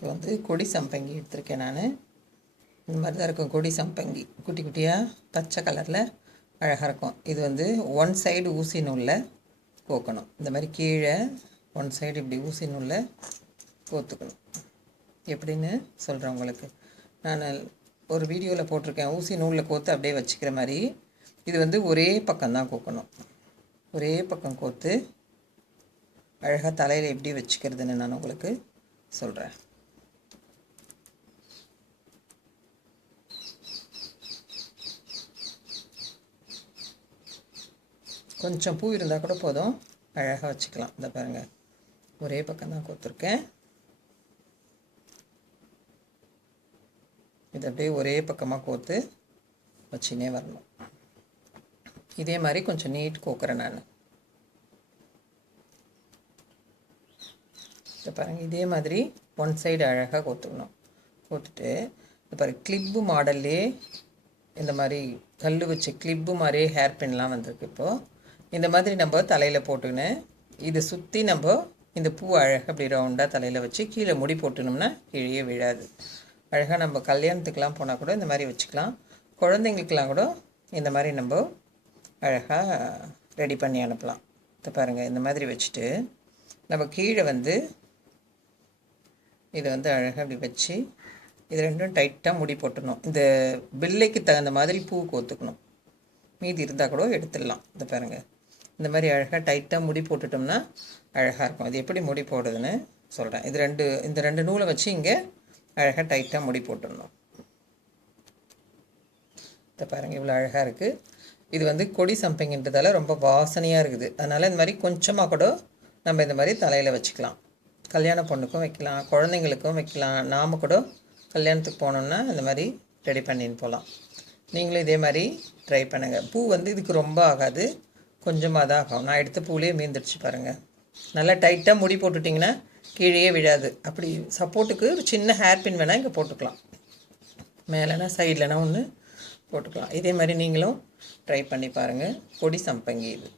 இப்போ வந்து கொடி சம்பங்கி எடுத்திருக்கேன் நான். இந்த மாதிரி தான் இருக்கும் கொடி சம்பங்கி, குட்டி குட்டியாக பச்சை கலரில் அழகாக இருக்கும். இது வந்து ஒன் சைடு ஊசி நூலில் கோக்கணும். இந்த மாதிரி கீழே ஒன் சைடு இப்படி ஊசி நூலில் கோத்துக்கணும். எப்படின்னு சொல்கிறேன் உங்களுக்கு. நான் ஒரு வீடியோவில் போட்டிருக்கேன், ஊசி நூலில் கோத்து அப்படியே வச்சுக்கிற மாதிரி. இது வந்து ஒரே பக்கம்தான் கோக்கணும். ஒரே பக்கம் கோத்து அழகாக தலையில் எப்படி வச்சுக்கிறதுன்னு நான் உங்களுக்கு சொல்கிறேன். கொஞ்சம் பூ இருந்தால் கூட போதும், அழகாக வச்சுக்கலாம். இந்த பாருங்கள், ஒரே பக்கம் தான் கோத்துருக்கேன். இது அப்படியே ஒரே பக்கமாக கோத்து வச்சுனே வரணும். இதே மாதிரி கொஞ்சம் நீட் கோக்குறேன் நான். இதை பாருங்கள், இதே மாதிரி ஒன் சைடு அழகாக கோத்துக்கணும். கோத்துட்டு இப்போ பாருங்கள், கிளிப்பு மாடல்லே இந்த மாதிரி கல் வச்சு கிளிப்பு மாதிரியே ஹேர் பின்லாம் வந்திருக்கு. இப்போது இந்த மாதிரி நம்ம தலையில் போட்டுக்கின்னு இதை சுற்றி நம்ம இந்த பூ அழகாக அப்படி ரவுண்டாக தலையில் வச்சு கீழே முடி போட்டுனோம்னா கீழே விழாது. அழகாக நம்ம கல்யாணத்துக்கெலாம் போனால் கூட இந்த மாதிரி வச்சுக்கலாம். குழந்தைங்களுக்கெலாம் கூட இந்த மாதிரி நம்ம அழகாக ரெடி பண்ணி அனுப்பலாம். இதை பாருங்கள், இந்த மாதிரி வச்சுட்டு நம்ம கீழே வந்து இதை வந்து அழகாக அப்படி வச்சு இது ரெண்டும் டைட்டாக முடி போட்டுடணும். இந்த பில்லைக்கு தகுந்த மாதிரி பூ கோத்துக்கணும். மீதி இருந்தால் கூட எடுத்துடலாம். இதை பாருங்கள், இந்த மாதிரி அழகாக டைட்டாக முடி போட்டுட்டோம்னா அழகாக இருக்கும். அது எப்படி முடி போடுறதுன்னு சொல்கிறேன். இந்த ரெண்டு நூலை வச்சு இங்கே அழகாக டைட்டாக முடி போட்டுடணும். இதை பாருங்கள், இவ்வளோ அழகாக இருக்குது. இது வந்து கொடி சம்பங்கின்றதால ரொம்ப வாசனையாக இருக்குது. அதனால் இந்த மாதிரி கொஞ்சமாக கூட நம்ம இந்த மாதிரி தலையில் வச்சுக்கலாம். கல்யாண பொண்ணுக்கும் வைக்கலாம், குழந்தைங்களுக்கும் வைக்கலாம். நாம் கூட கல்யாணத்துக்கு போனோம்னா இந்த மாதிரி ரெடி பண்ணின்னு போகலாம். நீங்களும் இதே மாதிரி ட்ரை பண்ணுங்கள். பூ வந்து இதுக்கு ரொம்ப ஆகாது, கொஞ்சமாக தான் ஆகும். நான் எடுத்த பூலேயே மீந்துடுச்சு பாருங்கள். நல்லா டைட்டாக முடி போட்டுட்டிங்கன்னா கீழே விழாது. அப்படி சப்போர்ட்டுக்கு ஒரு சின்ன ஹேர் பின் வேணால் இங்கே போட்டுக்கலாம். மேலேனா சைட்லனா ஒன்று போட்டுக்கலாம். இதே மாதிரி நீங்களும் ட்ரை பண்ணி பாருங்கள். கொடி சம்பங்கி இது.